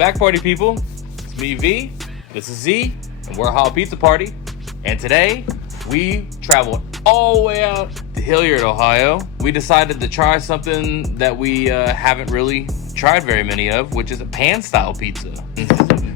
back, party people. It's me, V. This is Z, and we're a Hot Pizza Party. And today, we traveled all the way out to Hilliard, Ohio. We decided to try something that we haven't really tried very many of, which is a pan-style pizza.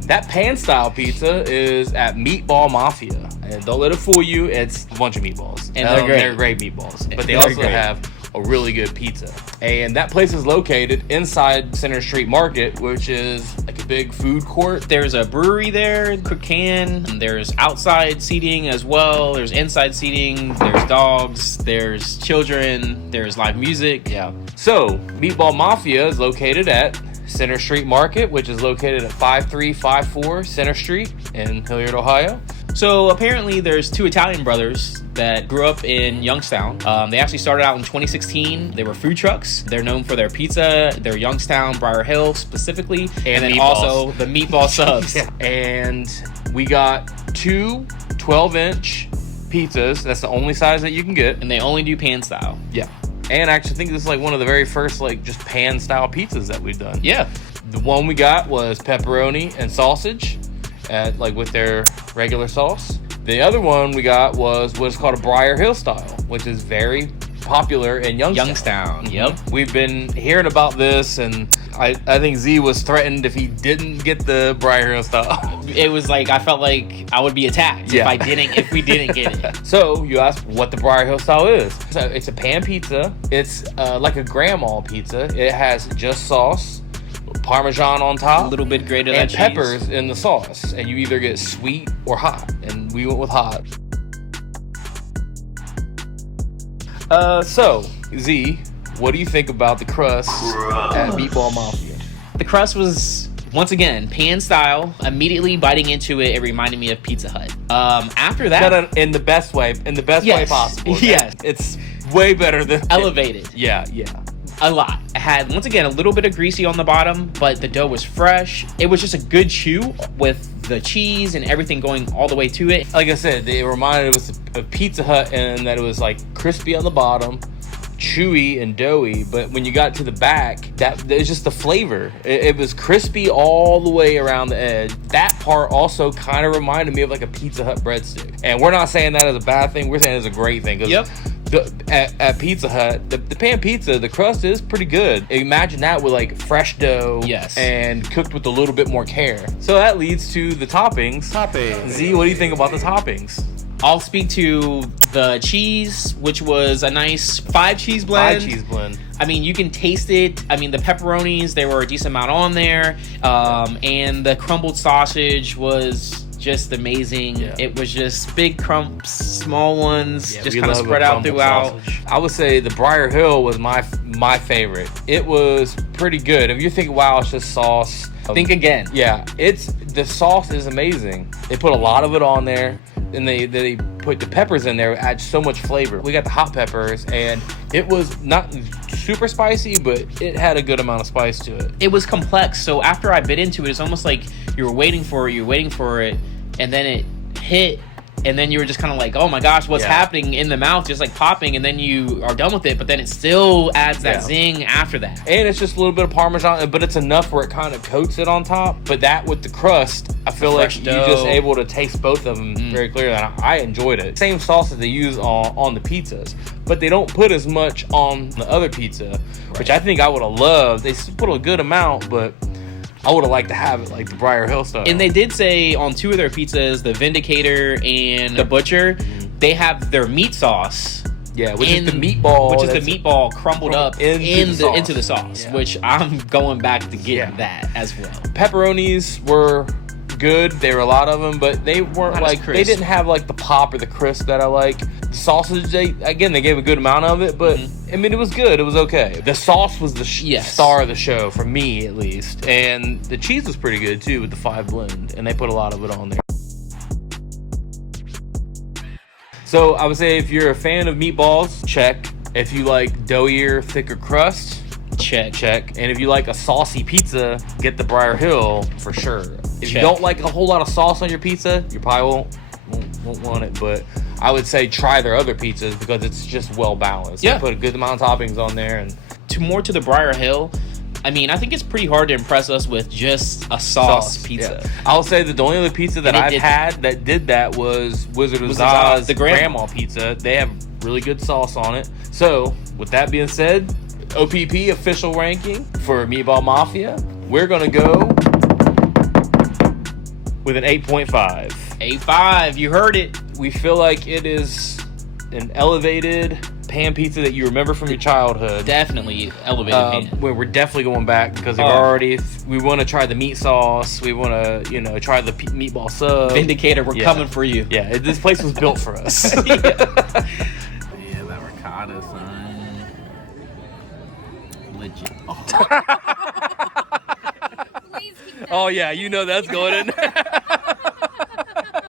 That pan-style pizza is at Meatball Mafia. And don't let it fool you, it's a bunch of meatballs. And they're great. They're great meatballs. But they also have a really good pizza. And that place is located inside Center Street Market, which is like a big food court. There's a brewery there, quick can, and there's outside seating as well. There's inside seating, there's dogs, there's children, there's live music. Yeah. So, Meatball Mafia is located at Center Street Market, which is located at 5354 Center Street in Hilliard, Ohio. So apparently there's two Italian brothers that grew up in Youngstown. They actually started out in 2016. They were food trucks. They're known for their pizza, their Youngstown, Briar Hill specifically, and then meatballs. Also the meatball subs. Yeah. And we got two 12-inch pizzas. That's the only size that you can get. And they only do pan style. Yeah. And I actually think this is like one of the very first like just pan style pizzas that we've done. Yeah. The one we got was pepperoni and sausage, with their regular sauce. The other one we got was what's called a Briar Hill style, which is very popular in Youngstown. Yep. We've been hearing about this, and I think Z was threatened if he didn't get the Briar Hill style. It was like I felt like I would be attacked if we didn't get it. So you asked what the Briar Hill style is. So it's a pan pizza. It's like a grandma pizza. It has just sauce, Parmesan on top, a little bit grated and cheese. Peppers in the sauce, and you either get sweet or hot, and we went with hot. So Z, what do you think about the crust at Meatball Mafia? The crust was once again pan style. Immediately biting into it, it reminded me of Pizza Hut. After that, No, in the best way possible. Okay? Yes, it's way better than elevated. Yeah. A lot. It had, once again, a little bit of greasy on the bottom, but the dough was fresh. It was just a good chew with the cheese and everything going all the way to it. Like I said, they reminded us of Pizza Hut in that it was like crispy on the bottom, chewy and doughy, but when you got to the back, that it's just the flavor. It was crispy all the way around the edge. That part also kind of reminded me of like a Pizza Hut breadstick. And we're not saying that as a bad thing. We're saying it's a great thing. Yep. At Pizza Hut, the pan pizza, the crust is pretty good. Imagine that with like fresh dough, yes, and cooked with a little bit more care. So that leads to the toppings. Z, what do you think about the toppings? I'll speak to the cheese, which was a nice 5-cheese blend. I mean, you can taste it. I mean, the pepperonis, there were a decent amount on there, and the crumbled sausage was just amazing. Yeah. It was just big crumps, small ones, just kind of spread out throughout. Sausage. I would say the Briar Hill was my favorite. It was pretty good. If you're thinking, wow, it's just sauce, think again. Yeah, the sauce is amazing. They put a lot of it on there, and they put the peppers in there, add so much flavor. We got the hot peppers, and it was not super spicy, but it had a good amount of spice to it. It was complex, so after I bit into it, it's almost like you were waiting for it, and then it hit, and then you were just kind of like, oh my gosh, what's happening in the mouth, just like popping, and then you are done with it, but then it still adds that zing after that. And it's just a little bit of Parmesan, but it's enough where it kind of coats it on top. But that with the crust, I feel like you're just able to taste both of them very clearly. I enjoyed it. Same sauce that they use on the pizzas, but they don't put as much on the other pizza, which I think I would have loved. They put a good amount, but I would have liked to have it like the Briar Hill style. And they did say on two of their pizzas, the Vindicator and the Butcher, they have their meat sauce. Yeah, which is the meatball crumbled up into the sauce, which I'm going back to get that as well. Pepperonis were good. There were a lot of them, but they weren't they didn't have like the pop or the crisp that I like. The sausage, they gave a good amount of it, but I mean, it was good. It was okay. The sauce was the star of the show for me, at least, and the cheese was pretty good too with the 5 blend, and they put a lot of it on there. So I would say if you're a fan of meatballs, check. If you like doughier, thicker crust, check. And if you like a saucy pizza, get the Briar Hill for sure. If you don't like a whole lot of sauce on your pizza, you probably won't want it, but I would say try their other pizzas because it's just well balanced. They put a good amount of toppings on there. And to the Briar Hill, I mean, I think it's pretty hard to impress us with just a sauce pizza. Yeah. I'll say that the only other pizza that I've had that did that was Wizard of Oz, the grandma pizza. They have really good sauce on it. So, with that being said, O.P.P. official ranking for Meatball Mafia, we're going to go with an 8.5. 8.5, you heard it. We feel like it is an elevated pan pizza that you remember from your childhood. Definitely elevated pan. We're definitely going back because we want to try the meat sauce. We want to, try the meatball sub. Vindicator, we're coming for you. Yeah, this place was built for us. Yeah, that ricotta, son. Legit. Oh yeah, that's going in.